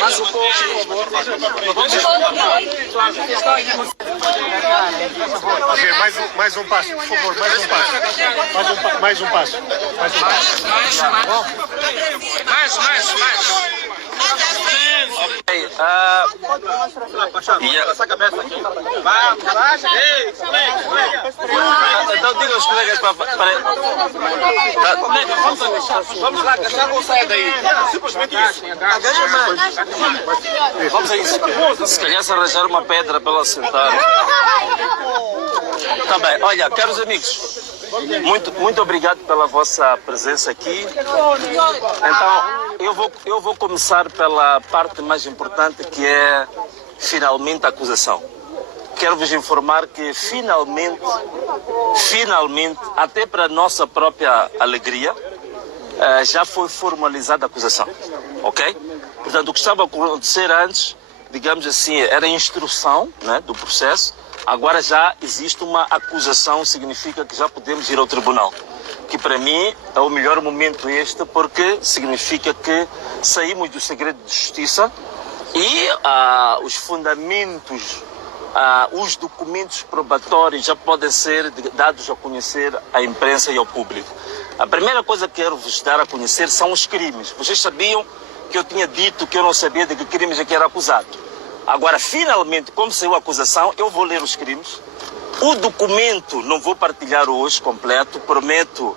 Mais um pouco, Ok, mais um passo, por favor, mais um passo. Mais um passo. Ok, essa cabeça aqui. Então diga aos colegas para... Vamos lá, Cachorro não sai daí. Simplesmente isso. Vamos a isso. Se calhar se arranjar uma pedra para ela sentar. Tá bem, olha, caros amigos, muito obrigado pela vossa presença aqui. Então, eu vou começar pela parte mais importante, que é finalmente a acusação. Quero vos informar que finalmente, até para a nossa própria alegria, já foi formalizada a acusação, ok? Portanto, o que estava a acontecer antes, digamos assim, era a instrução, né, do processo. Agora já existe uma acusação, significa que já podemos ir ao tribunal. Que para mim é o melhor momento este, porque significa que saímos do segredo de justiça e os fundamentos, os documentos probatórios já podem ser dados a conhecer à imprensa e ao público. A primeira coisa que quero vos dar a conhecer são os crimes. Vocês sabiam que eu tinha dito que eu não sabia de que crimes é que era acusado. Agora, finalmente, como saiu a acusação, eu vou ler os crimes. O documento não vou partilhar hoje completo, prometo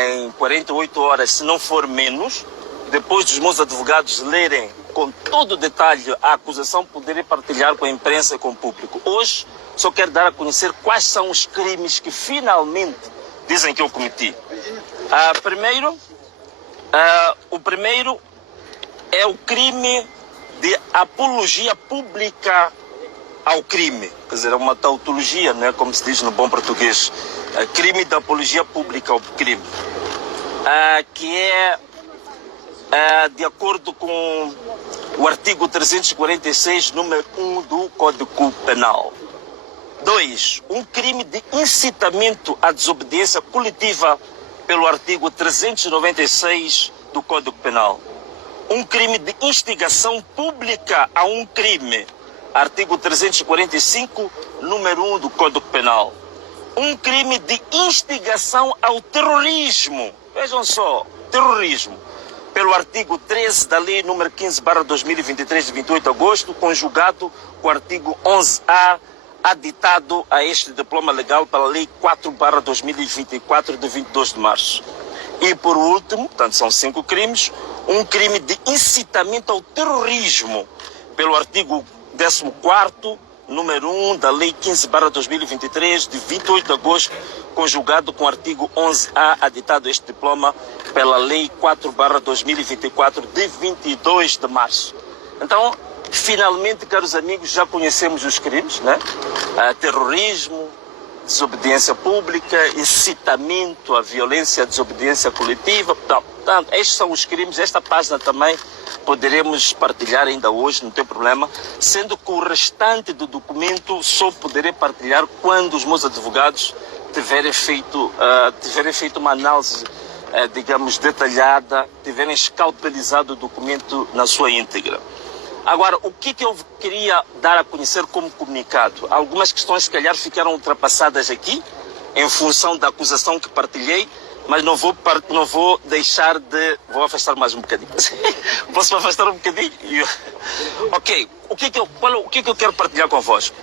em 48 horas, se não for menos, depois dos meus advogados lerem com todo o detalhe a acusação, poderei partilhar com a imprensa e com o público. Hoje, só quero dar a conhecer quais são os crimes que finalmente dizem que eu cometi. O primeiro é o crime de apologia pública ao crime. Quer dizer, é uma tautologia, né, como se diz no bom português. Crime de apologia pública ao crime. Que é de acordo com o artigo 346, número 1 do Código Penal. 2. Um crime de incitamento à desobediência coletiva pelo artigo 396 do Código Penal. Um crime de instigação pública a um crime, artigo 345, número 1 do Código Penal. Um crime de instigação ao terrorismo, vejam só, terrorismo, pelo artigo 13 da Lei número 15/2023, de 28 de agosto, conjugado com o artigo 11A, aditado a este diploma legal pela Lei 4/2024, de 22 de março. E por último, portanto são 5 crimes, um crime de incitamento ao terrorismo, pelo artigo 14º, número 1 da Lei 15/2023, de 28 de agosto, conjugado com o artigo 11A, aditado este diploma pela Lei 4/2024, de 22 de março. Então, finalmente, caros amigos, já conhecemos os crimes, né? Terrorismo, desobediência pública, incitamento à violência, à desobediência coletiva. Portanto, estes são os crimes. Esta página também poderemos partilhar ainda hoje, não tem problema, sendo que o restante do documento só poderei partilhar quando os meus advogados tiverem feito uma análise, digamos, detalhada, tiverem escalpelizado o documento na sua íntegra. Agora, o que eu queria dar a conhecer como comunicado? Algumas questões, se calhar, ficaram ultrapassadas aqui, em função da acusação que partilhei, mas não vou deixar de... Vou afastar mais um bocadinho. Posso me afastar um bocadinho? Ok. O que eu quero partilhar convosco?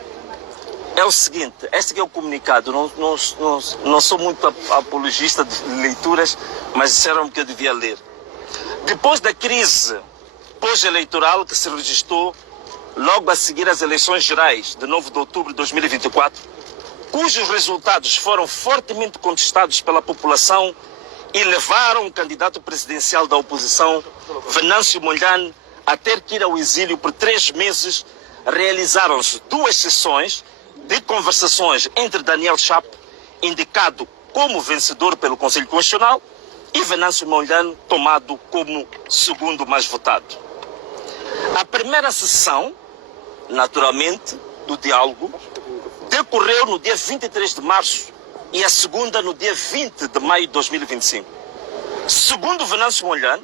É o seguinte, este que é o comunicado. Não sou muito apologista de leituras, mas disseram-me que eu devia ler. Depois da crise pós-eleitoral que se registrou logo a seguir às eleições gerais de 9 de outubro de 2024, cujos resultados foram fortemente contestados pela população e levaram o candidato presidencial da oposição, Venâncio Mondlane, a ter que ir ao exílio por 3 meses, realizaram-se 2 sessões de conversações entre Daniel Chapo, indicado como vencedor pelo Conselho Constitucional, e Venâncio Mondlane, tomado como segundo mais votado. A primeira sessão, naturalmente, do diálogo, decorreu no dia 23 de março e a segunda no dia 20 de maio de 2025. Segundo Venâncio Mondlane,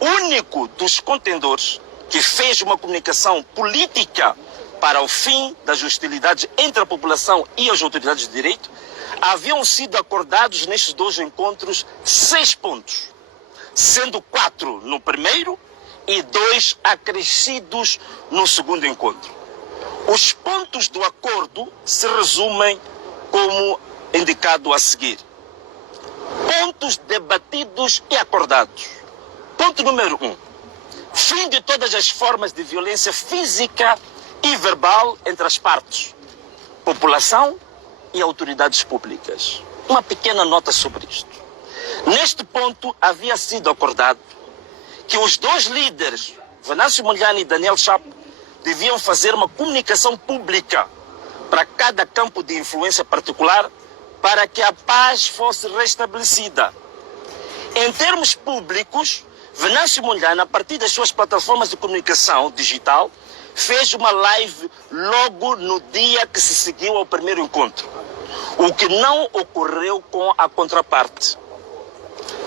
único dos contendores que fez uma comunicação política para o fim das hostilidades entre a população e as autoridades de direito, haviam sido acordados nestes 2 encontros 6 pontos, sendo 4 no primeiro e 2 acrescidos no segundo encontro. Os pontos do acordo se resumem como indicado a seguir. Pontos debatidos e acordados. Ponto número 1. Fim de todas as formas de violência física e verbal entre as partes, população e autoridades públicas. Uma pequena nota sobre isto. Neste ponto havia sido acordado que os 2 líderes, Venâncio Mondlane e Daniel Chapo, deviam fazer uma comunicação pública para cada campo de influência particular para que a paz fosse restabelecida. Em termos públicos, Venâncio Mondlane, a partir das suas plataformas de comunicação digital, fez uma live logo no dia que se seguiu ao primeiro encontro, o que não ocorreu com a contraparte.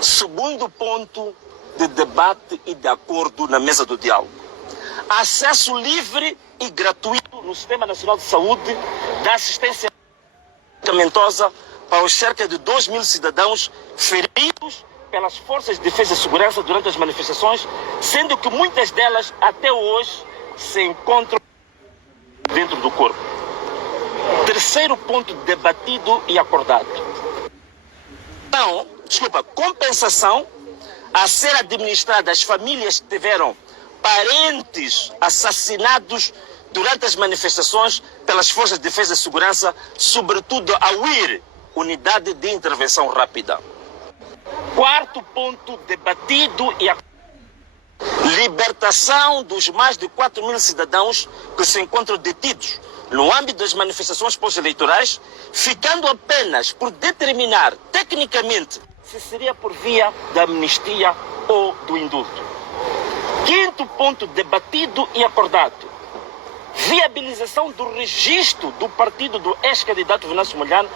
Segundo ponto de debate e de acordo na mesa do diálogo. Acesso livre e gratuito no Sistema Nacional de Saúde da assistência medicamentosa para os cerca de 2.000 cidadãos feridos pelas forças de defesa e segurança durante as manifestações, sendo que muitas delas até hoje se encontram dentro do corpo. Terceiro ponto debatido e acordado. Compensação a ser administrada às famílias que tiveram parentes assassinados durante as manifestações pelas forças de defesa e segurança, sobretudo a UIR, Unidade de Intervenção Rápida. Quarto ponto debatido e acordado. Libertação dos mais de 4.000 cidadãos que se encontram detidos no âmbito das manifestações pós-eleitorais, ficando apenas por determinar tecnicamente se seria por via da amnistia ou do indulto. Quinto ponto debatido e acordado. Viabilização do registro do partido do ex-candidato Venâncio Mondlane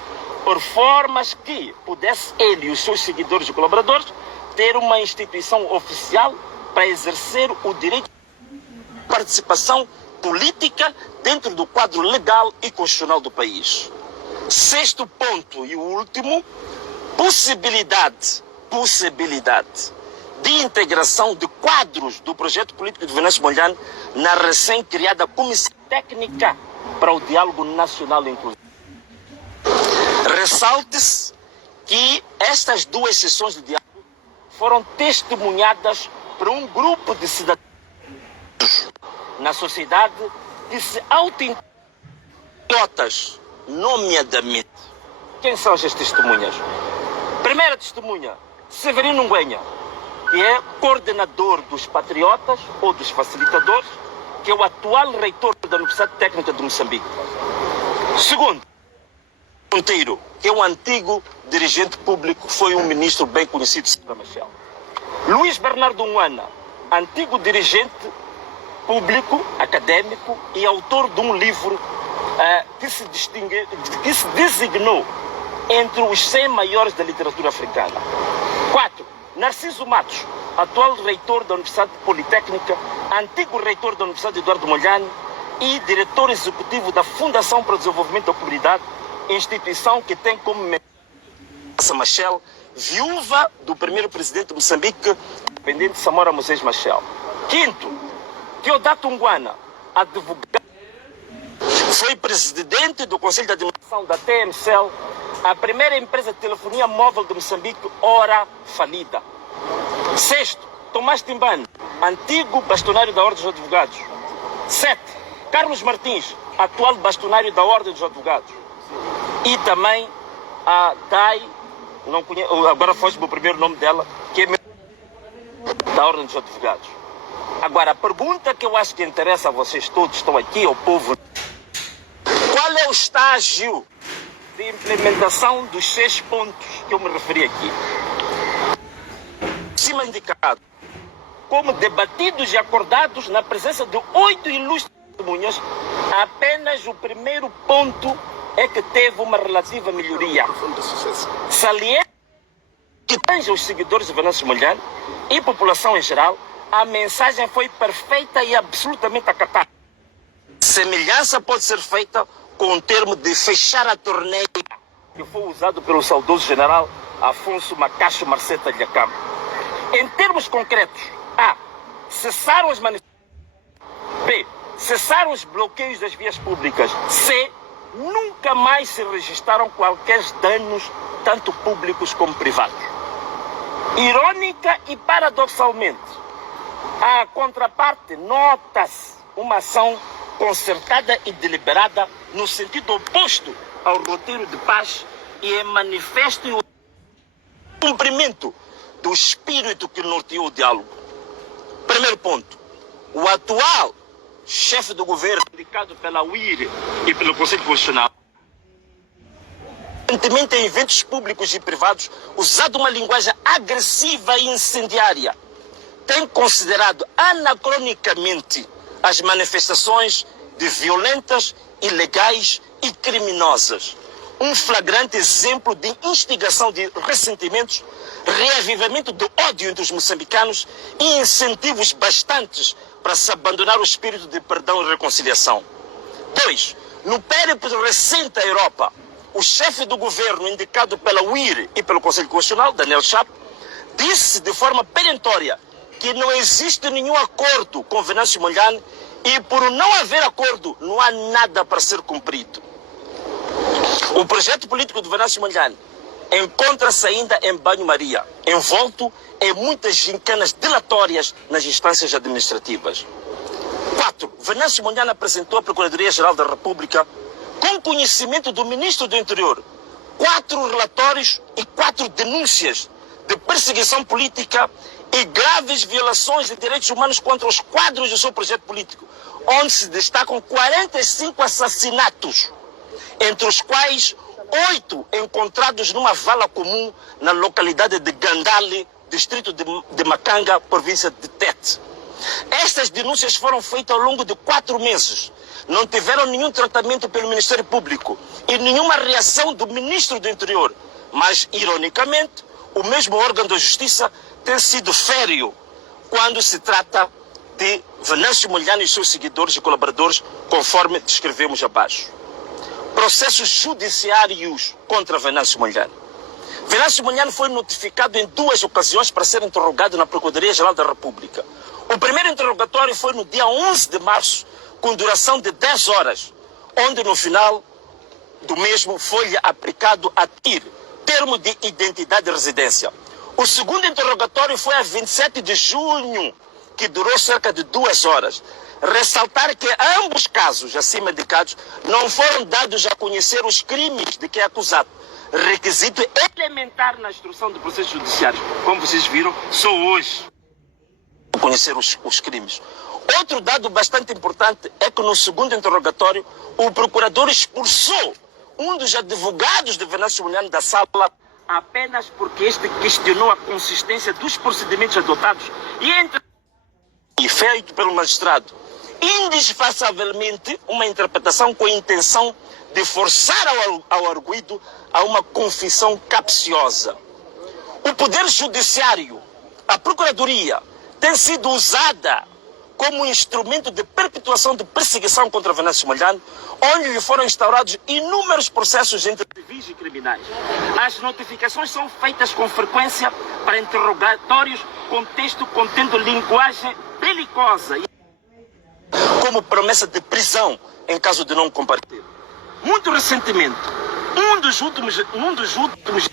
por formas que pudesse ele e os seus seguidores e colaboradores ter uma instituição oficial para exercer o direito de participação política dentro do quadro legal e constitucional do país. Sexto ponto e o último, possibilidade de integração de quadros do projeto político de Venâncio Mondlane na recém-criada Comissão Técnica para o Diálogo Nacional Inclusivo. Ressalte-se que estas 2 sessões de diálogo foram testemunhadas por um grupo de cidadãos na sociedade que se auto-intitulam patriotas, nomeadamente. Quem são estas testemunhas? Primeira testemunha, Severino Nguenha, que é coordenador dos patriotas ou dos facilitadores, que é o atual reitor da Universidade Técnica de Moçambique. Segundo, Monteiro, que é um antigo dirigente público, foi um ministro bem conhecido de Machel. Luís Bernardo Nguana, antigo dirigente público, acadêmico e autor de um livro que se designou entre os 100 maiores da literatura africana. 4. Narciso Matos, atual reitor da Universidade Politécnica, antigo reitor da Universidade Eduardo Mondlane e diretor executivo da Fundação para o Desenvolvimento da Comunidade, instituição que tem como Machel, viúva do primeiro presidente de Moçambique, dependente Samora Moisés Machel. Quinto, Teodato Nguana, advogado, foi presidente do Conselho de Administração da TMCL, a primeira empresa de telefonia móvel de Moçambique, ora falida. Sexto, Tomás Timbane, antigo bastonário da Ordem dos Advogados. 7. Carlos Martins, atual bastonário da Ordem dos Advogados. E também a Dai, não conheço, agora foge o primeiro nome dela, que é da Ordem dos Advogados. Agora, a pergunta que eu acho que interessa a vocês todos que estão aqui, ao povo, qual é o estágio de implementação dos 6 pontos que eu me referi aqui? Cima indicado, como debatidos e acordados na presença de 8 ilustres testemunhas, apenas o primeiro ponto é que teve uma relativa melhoria. Saliente que tange os seguidores de Venâncio Mondlane e população em geral a mensagem foi perfeita e absolutamente acatada. Semelhança pode ser feita com o termo de fechar a torneira, que foi usado pelo saudoso general Afonso Macacho Marceta Lhacam. Em termos concretos, A. Cessaram as manifestações. B. Cessaram os bloqueios das vias públicas. C. Nunca mais se registraram quaisquer danos, tanto públicos como privados. Irônica e paradoxalmente, a contraparte nota-se uma ação concertada e deliberada no sentido oposto ao roteiro de paz e em manifesto o cumprimento do espírito que norteou o diálogo. Primeiro ponto, o atual chefe do governo, indicado pela UIR e pelo Conselho Constitucional, recentemente em eventos públicos e privados, usado uma linguagem agressiva e incendiária, tem considerado anacronicamente as manifestações de violentas, ilegais e criminosas. Um flagrante exemplo de instigação de ressentimentos, reavivamento do ódio entre os moçambicanos e incentivos bastantes para se abandonar o espírito de perdão e reconciliação. 2. No périplo recente à Europa, o chefe do governo, indicado pela UIR e pelo Conselho Constitucional, Daniel Chapo, disse de forma perentória que não existe nenhum acordo com Venâncio Mondlane e por não haver acordo não há nada para ser cumprido. O projeto político de Venâncio Mondlane encontra-se ainda em banho-maria, envolto em muitas gincanas dilatórias nas instâncias administrativas. 4. Venâncio Mondlane apresentou à Procuradoria-Geral da República, com conhecimento do Ministro do Interior, 4 relatórios e 4 denúncias de perseguição política e graves violações de direitos humanos contra os quadros do seu projeto político, onde se destacam 45 assassinatos, entre os quais 8 encontrados numa vala comum na localidade de Gandale, distrito de Macanga, província de Tete. Estas denúncias foram feitas ao longo de 4 meses. Não tiveram nenhum tratamento pelo Ministério Público e nenhuma reação do Ministro do Interior. Mas, ironicamente, o mesmo órgão da Justiça tem sido férreo quando se trata de Venâncio Mondlane e seus seguidores e colaboradores, conforme descrevemos abaixo. Processos judiciários contra Venâncio Mondlane. Venâncio Mondlane foi notificado em 2 ocasiões para ser interrogado na Procuradoria-Geral da República. O primeiro interrogatório foi no dia 11 de março, com duração de 10 horas, onde no final do mesmo foi-lhe aplicado a TIR, termo de identidade e residência. O segundo interrogatório foi a 27 de junho, que durou cerca de 2 horas. Ressaltar que ambos casos acima indicados não foram dados a conhecer os crimes de que é acusado. Requisito elementar na instrução de processos judiciários. Como vocês viram, só hoje conhecer os crimes. Outro dado bastante importante é que no segundo interrogatório o procurador expulsou um dos advogados de Venâncio Mondlane da sala apenas porque este questionou a consistência dos procedimentos adotados e feito pelo magistrado. Indispensavelmente uma interpretação com a intenção de forçar ao arguido a uma confissão capciosa. O Poder Judiciário, a Procuradoria, tem sido usada como instrumento de perpetuação de perseguição contra Venâncio Mondlane, onde lhe foram instaurados inúmeros processos entre civis e criminais. As notificações são feitas com frequência para interrogatórios com texto contendo linguagem belicosa, como promessa de prisão em caso de não comparecer. Muito recentemente, um dos últimos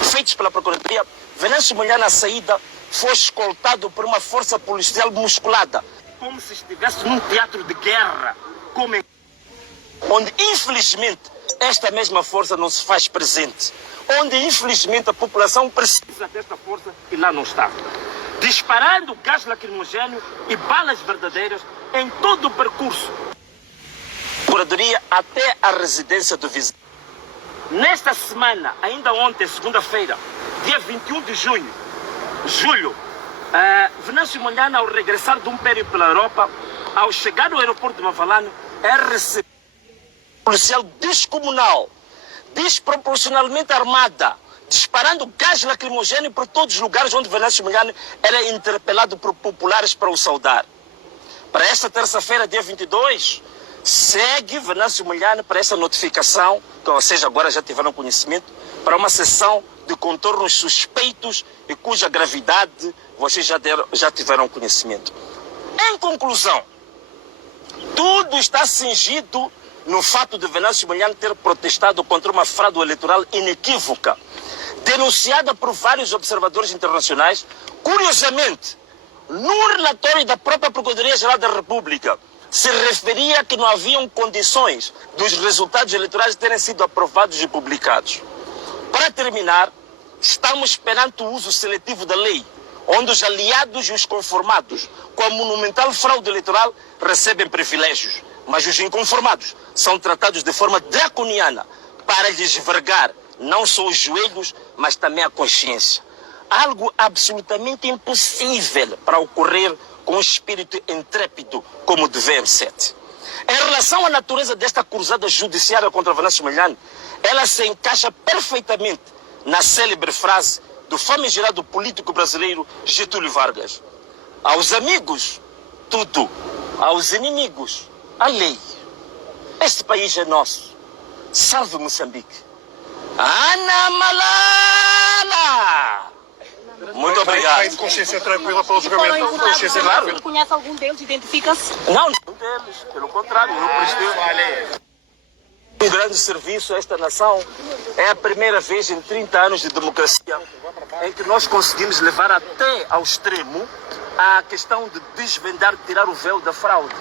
feitos pela Procuradoria, Venâncio Mondlane à saída foi escoltado por uma força policial musculada, como se estivesse num teatro de guerra, onde infelizmente esta mesma força não se faz presente, onde infelizmente a população precisa desta força e lá não está. Disparando gás lacrimogéneo e balas verdadeiras em todo o percurso Procuradoria até a residência do vizinho. Nesta semana, ainda ontem, segunda-feira, dia 21 de julho, Venâncio Mondlane, ao regressar de um périplo pela Europa, ao chegar no aeroporto de Mavalane, é recebido por um policial descomunal, desproporcionalmente armada, disparando gás lacrimogêneo por todos os lugares onde Venâncio Mondlane era interpelado por populares para o saudar. Para esta terça-feira, dia 22, segue Venâncio Mondlane para essa notificação, que vocês agora já tiveram conhecimento, para uma sessão de contornos suspeitos e cuja gravidade vocês já tiveram conhecimento. Em conclusão, tudo está cingido no fato de Venâncio Mondlane ter protestado contra uma fraude eleitoral inequívoca, denunciada por vários observadores internacionais. Curiosamente, no relatório da própria Procuradoria-Geral da República, se referia que não haviam condições dos resultados eleitorais terem sido aprovados e publicados. Para terminar, estamos perante o uso seletivo da lei, onde os aliados e os conformados com a monumental fraude eleitoral recebem privilégios, mas os inconformados são tratados de forma draconiana para lhes vergar não só os joelhos, mas também a consciência. Algo absolutamente impossível para ocorrer com um espírito intrépido como o de VM7. Em relação à natureza desta cruzada judiciária contra Venâncio Mondlane, ela se encaixa perfeitamente na célebre frase do famigerado político brasileiro Getúlio Vargas: aos amigos, tudo; aos inimigos, a lei. Este país é nosso. Salve Moçambique! Ana Malala! Muito obrigado. Tem consciência tranquila para o julgamento. Consciência tranquila. Conhece algum deles? Identifica-se? Não, nenhum deles. Pelo contrário, eu prestei um grande serviço a esta nação. É a primeira vez em 30 anos de democracia em que nós conseguimos levar até ao extremo a questão de desvendar, tirar o véu da fraude.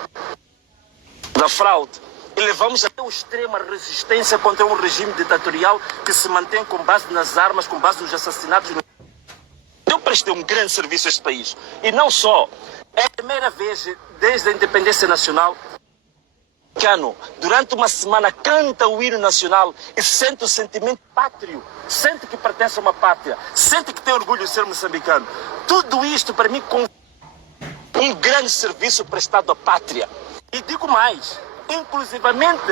E levamos até o extremo a resistência contra um regime ditatorial que se mantém com base nas armas, com base nos assassinatos. Eu prestei um grande serviço a este país. E não só. É a primeira vez desde a independência nacional que durante uma semana canta o hino nacional e sente o sentimento pátrio, sente que pertence a uma pátria, sente que tem orgulho de ser moçambicano. Tudo isto para mim com um grande serviço prestado à pátria. E digo mais, inclusivamente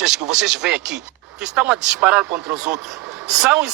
esses que vocês veem aqui, que estão a disparar contra os outros, são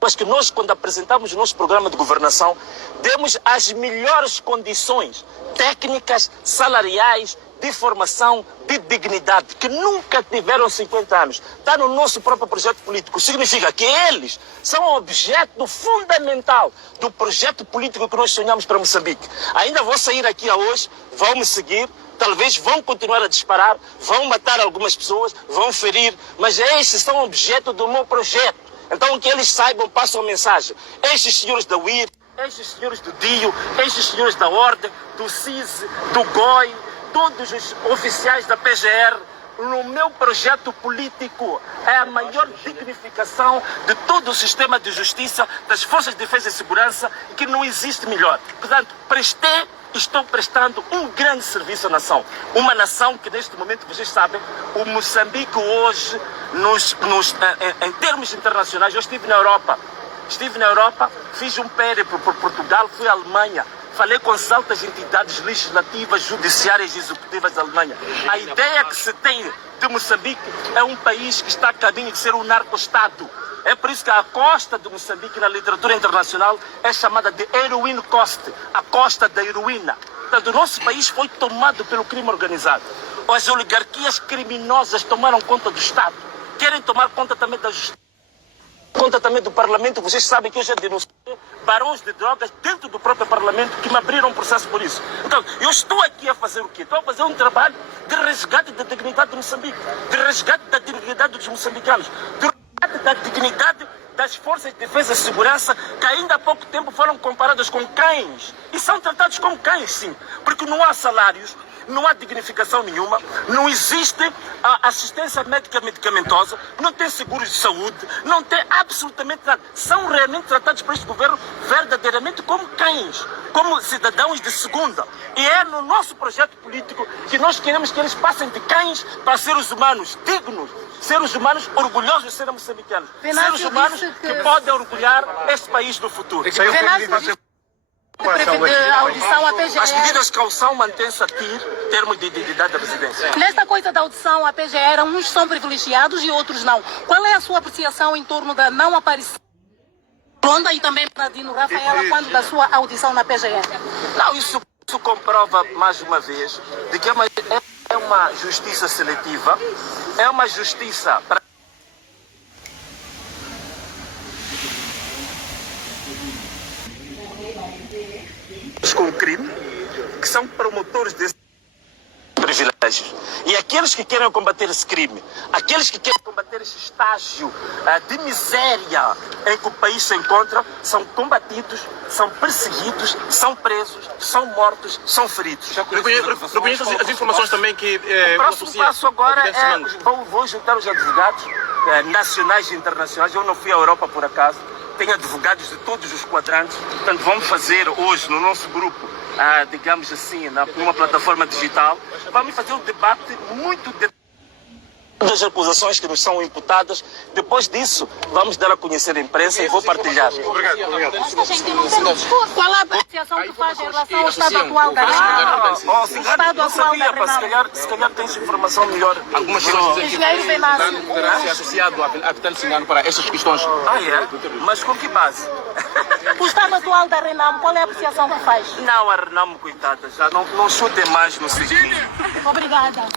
mas que nós, quando apresentamos o nosso programa de governação, demos as melhores condições técnicas, salariais, de formação, de dignidade, que nunca tiveram 50 anos. Está no nosso próprio projeto político. Significa que eles são objeto fundamental do projeto político que nós sonhamos para Moçambique. Ainda vou sair aqui hoje, vão me seguir, talvez vão continuar a disparar, vão matar algumas pessoas, vão ferir, mas estes são objeto do meu projeto. Então que eles saibam, passam a mensagem. Estes senhores da UIR, estes senhores do DIO, estes senhores da Ordem, do CIS, do GOI, todos os oficiais da PGR, no meu projeto político é a maior dignificação de todo o sistema de justiça, das forças de defesa e segurança, que não existe melhor. Portanto, estou prestando um grande serviço à nação. Uma nação que neste momento, vocês sabem, o Moçambique hoje, em termos internacionais, eu estive na Europa, fiz um périplo por Portugal, fui à Alemanha, falei com as altas entidades legislativas, judiciárias e executivas da Alemanha. A ideia que se tem de Moçambique é um país que está a caminho de ser um narco-estado. É por isso que a costa de Moçambique, na literatura internacional, é chamada de Heroin Coast, a costa da heroína. Portanto, o nosso país foi tomado pelo crime organizado. As oligarquias criminosas tomaram conta do Estado. Querem tomar conta também da justiça, conta também do Parlamento. Vocês sabem que eu já denunciei barões de drogas dentro do próprio Parlamento que me abriram um processo por isso. Então, eu estou aqui a fazer o quê? Estou a fazer um trabalho de resgate da dignidade de Moçambique, de resgate da dignidade dos moçambicanos, de resgate da dignidade das forças de defesa e segurança, que ainda há pouco tempo foram comparadas com cães. E são tratados como cães, sim, porque não há salários, não há dignificação nenhuma, não existe assistência médica medicamentosa, não tem seguros de saúde, não tem absolutamente nada. São realmente tratados por este governo verdadeiramente como cães, como cidadãos de segunda. E é no nosso projeto político que nós queremos que eles passem de cães para seres humanos dignos, seres humanos orgulhosos de serem moçambicanos, seres humanos que podem orgulhar este país no futuro. de audição à PGR. As medidas de caução mantêm-se a termos de idade da residência. Nesta coisa da audição à PGR, uns são privilegiados e outros não. Qual é a sua apreciação em torno da não aparição Ronda e também Bernardino Rafaela quando da sua audição na PGR? Não, isso comprova mais uma vez de que é uma justiça seletiva, é uma justiça para com o crime, que são promotores desses privilégios. E aqueles que querem combater esse crime, aqueles que querem combater esse estágio de miséria em que o país se encontra, são combatidos, são perseguidos, são presos, são mortos, são feridos. Reconheço as informações também que... O próximo passo agora é... Vou juntar os advogados nacionais e internacionais. Eu não fui à Europa por acaso. Tenho advogados de todos os quadrantes. Portanto, vamos fazer hoje no nosso grupo, digamos assim, numa plataforma digital, vamos fazer um debate muito das acusações que nos são imputadas. Depois disso, vamos dar a conhecer a imprensa e vou partilhar. Obrigado. Qual a apreciação que faz em relação ao estado atual da O estado atual da Renamo? Se calhar tens informação melhor. Algumas pessoas dizem Engenheiro Venâncio. que poderá ser associado a habitante cigano para estas questões. Ah, é? Mas com que base? O estado atual da Renamo, qual é a apreciação que faz? Não, a Renamo, coitada, já não chutem mais no ciclismo. Obrigada.